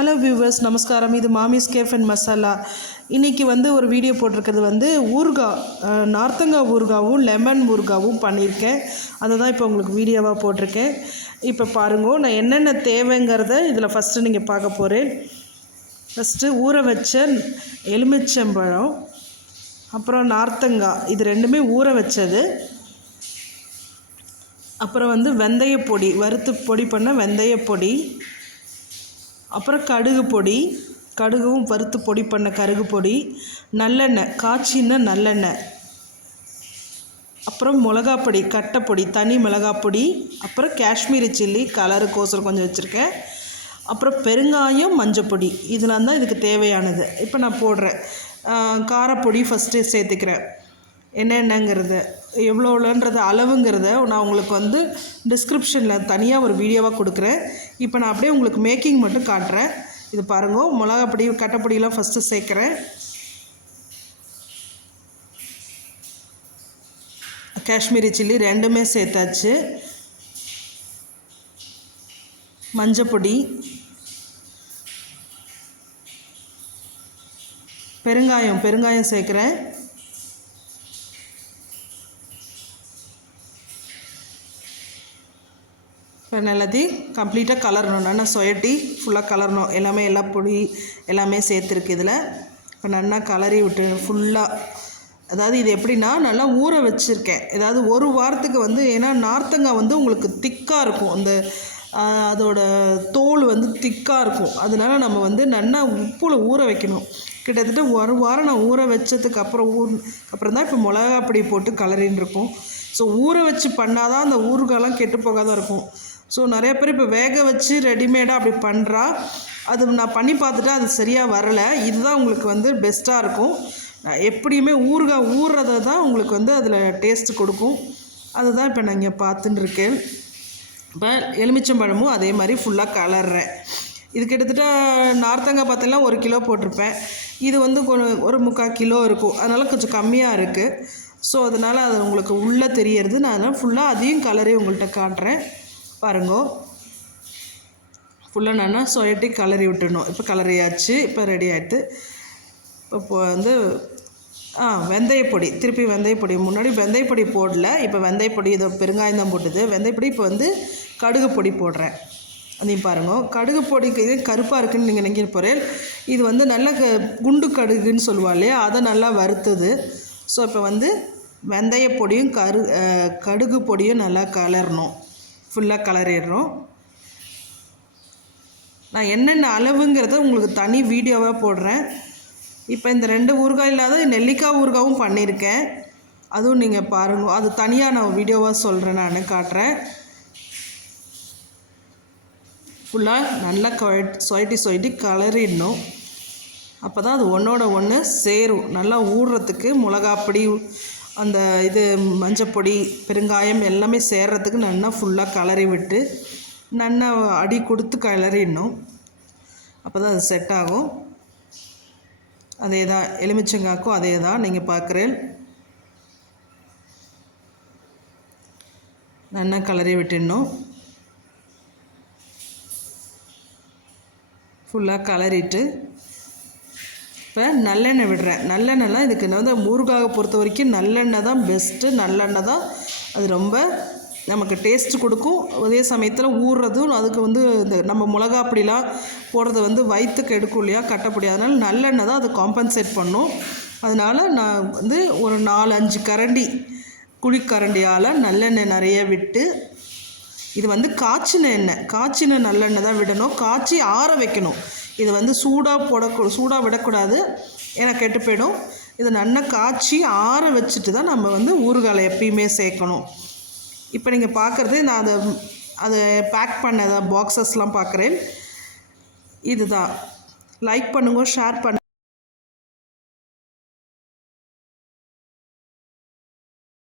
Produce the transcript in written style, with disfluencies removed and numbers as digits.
Hello viewers, நமஸ்காரம். இது மாமிஸ் cafe and masala. இன்றைக்கி ஒரு வீடியோ போட்டிருக்கிறது ஊறுகாய், நார்த்தங்காய் ஊறுகாவும் லெமன் ஊறுகாவும் பண்ணியிருக்கேன். அதை தான் இப்போ உங்களுக்கு வீடியோவாக போட்டிருக்கேன். இப்போ பாருங்க, நான் என்னென்ன தேவைங்கிறத இதில் ஃபஸ்ட்டு நீங்கள் பார்க்க போகிறேன். ஃபஸ்ட்டு ஊற வச்ச எலுமிச்சம்பழம், அப்புறம் நார்த்தங்காய், இது ரெண்டுமே ஊற வச்சது. அப்புறம் வெந்தயப்பொடி, வறுத்து பொடி பண்ண வெந்தயப்பொடி, அப்புறம் கடுகு பொடி, கடுகும் வறுத்து பொடி பண்ண கடுகு பொடி, நல்லெண்ணெய், காய்ச்சின நல்லெண்ணெய், அப்புறம் மிளகாப்பொடி, கட்டைப்பொடி, தனி மிளகாப்பொடி, அப்புறம் காஷ்மீரி சில்லி கலருக்கோசரம் கொஞ்சம் வச்சுருக்கேன், அப்புறம் பெருங்காயம், மஞ்சப்பொடி. இதெல்லாம் தான் இதுக்கு தேவையானது. இப்போ நான் போடுறேன். காரப்பொடி ஃபஸ்ட்டு சேர்த்துக்கிறேன். என்னென்னங்கிறத எவ்வளோன்றத அளவுங்கிறத நான் உங்களுக்கு டிஸ்கிரிப்ஷனில் தனியாக ஒரு வீடியோவாக கொடுக்குறேன். இப்போ நான் அப்படியே உங்களுக்கு மேக்கிங் மட்டும் காட்டுறேன். இது பாருங்க, மிளகாப்பொடி, கட்டைப்பொடியெலாம் ஃபஸ்ட்டு சேர்க்குறேன். காஷ்மீரி சில்லி ரெண்டுமே சேர்த்தாச்சு. மஞ்சப்பொடி, பெருங்காயம் சேர்க்குறேன். இப்போ எல்லாத்தையும் கம்ப்ளீட்டாக கலரணும். நல்லா சொயட்டி ஃபுல்லாக கலரணும். எல்லா பொடி எல்லாமே சேர்த்துருக்கு இதில். இப்போ நல்லா கலரி விட்டு ஃபுல்லாக, அதாவது இது எப்படின்னா நல்லா ஊற வச்சுருக்கேன். ஏதாவது ஒரு வாரத்துக்கு ஏன்னா நார்த்தங்காய் உங்களுக்கு திக்காக இருக்கும். அந்த அதோட தோல் திக்காக இருக்கும். அதனால நம்ம நல்லா உப்பில் ஊற வைக்கணும். கிட்டத்தட்ட ஒரு வாரம் நான் ஊற வச்சதுக்கு அப்புறம் தான் இப்போ மிளகாப்பொடி போட்டு கலரின்னு இருக்கும். ஸோ ஊற வச்சு பண்ணால் தான் அந்த ஊறுகாயெல்லாம் கெட்டு போகாத இருக்கும். ஸோ நிறைய பேர் இப்போ வேக வச்சு ரெடிமேடாக அப்படி பண்ணுறா. அது நான் பண்ணி பார்த்துட்டா அது சரியாக வரலை. இதுதான் உங்களுக்கு பெஸ்ட்டாக இருக்கும். எப்படியுமே ஊறுகாய் ஊறுறத தான் உங்களுக்கு அதில் டேஸ்ட்டு கொடுக்கும். அதுதான் இப்போ நான் இங்கே பார்த்துட்டு இருக்கேன். இப்போ எலுமிச்சம்பழமும் அதே மாதிரி ஃபுல்லாக கலர்றேன். இது கிட்டத்தட்ட நார்த்தங்காய் பார்த்தீங்கன்னா 1 கிலோ போட்டிருப்பேன். இது ஒரு 3/4 கிலோ இருக்கும். அதனால் கொஞ்சம் கம்மியாக இருக்குது. ஸோ அதனால் அது உங்களுக்கு உள்ளே தெரியறது. நான் அதனால் ஃபுல்லாக அதையும் கலரே உங்கள்கிட்ட காட்டுறேன். பாருங்கோ, ஃபுல்லாக நல்லா சொயட்டி கலரி விட்டுடணும். இப்போ கலரியாச்சு. இப்போ ரெடி ஆகிடுது. இப்போ வெந்தயப்பொடி, திருப்பி வெந்தயப்பொடி, முன்னாடி வெந்தயப்பொடி போடல, இப்போ வெந்தயப்பொடி, இதை பெருங்காயம் தான் போட்டுது. வெந்தயப்பொடி இப்போ கடுகு பொடி போடுறேன். அதையும் பாருங்க, கடுகு பொடிக்கு இது கருப்பாக இருக்குதுன்னு நீங்கள் நினைக்கிற போகிறேன். இது நல்ல குண்டு கடுகுன்னு சொல்லுவா இல்லையா, அதை நல்லா வறுத்தது. ஸோ இப்போ வெந்தயப்பொடியும் கடுகு பொடியும் நல்லா கலரணும். ஃபுல்லாக கலரிடுறோம். நான் என்னென்ன அளவுங்கிறத உங்களுக்கு தனி வீடியோவாக போடுறேன். இப்போ இந்த 2 ஊறுகாய் இல்லாத நெல்லிக்காய் ஊறுகாயும் பண்ணியிருக்கேன். அதுவும் நீங்கள் பாருங்கள். அது தனியாக நான் வீடியோவாக சொல்கிறேன், நான் காட்டுறேன். ஃபுல்லாக நல்லா சொயட்டி கலரிடணும். அப்போ தான் அது ஒன்றோட ஒன்று சேரும். நல்லா ஊறுறதுக்கு மிளகாப்பொடி, அந்த இது மஞ்சப்பொடி, பெருங்காயம் எல்லாமே சேர்கிறதுக்கு நல்லா ஃபுல்லாக கலரி விட்டு நல்லா அடி கொடுத்து கலரிடணும். அப்போ தான் அது செட் ஆகும். அதே தான் எலுமிச்சங்காய்க்கும் அதே தான் நீங்கள் பார்க்குறேன். நல்லா கலரி விட்டுடணும். ஃபுல்லாக கலரிட்டு இப்போ நல்லெண்ணெய் விடுறேன். நல்லெண்ணெய்லாம் இதுக்கு ஊறுகாயை பொறுத்த வரைக்கும் நல்லெண்ணெய் தான் பெஸ்ட்டு. நல்லெண்ணெய் தான் அது ரொம்ப நமக்கு டேஸ்ட்டு கொடுக்கும். அதே சமயத்தில் ஊறுறதும் அதுக்கு இந்த நம்ம மிளகாப்பொடிலாம் போடுறது வயிற்றுக்கு எடுக்கும் இல்லையா, கட்டைப்பொடி. அதனால் நல்லெண்ணெய் தான் அதை காம்பன்சேட் பண்ணும். அதனால் நான் ஒரு 4-5 கரண்டி குழிக்கரண்டியால் நல்லெண்ணெய் நிறைய விட்டு, இது காய்ச்சின எண்ணெய், காய்ச்சின நல்லெண்ணெய் தான் விடணும். காய்ச்சி ஆற வைக்கணும். இது சூடாக விடக்கூடாது, ஏன்னா கெட்டு போயிடும். இதை நல்லா காய்ச்சி ஆற வச்சுட்டு தான் நம்ம ஊறுகாய் எப்பயுமே சேர்க்கணும். இப்போ நீங்கள் பார்க்குறது நான் அதை பேக் பண்ண பாக்ஸஸ்லாம் பார்க்குறேன். இதுதான். லைக் பண்ணுங்க, ஷேர் பண்ணுங்க.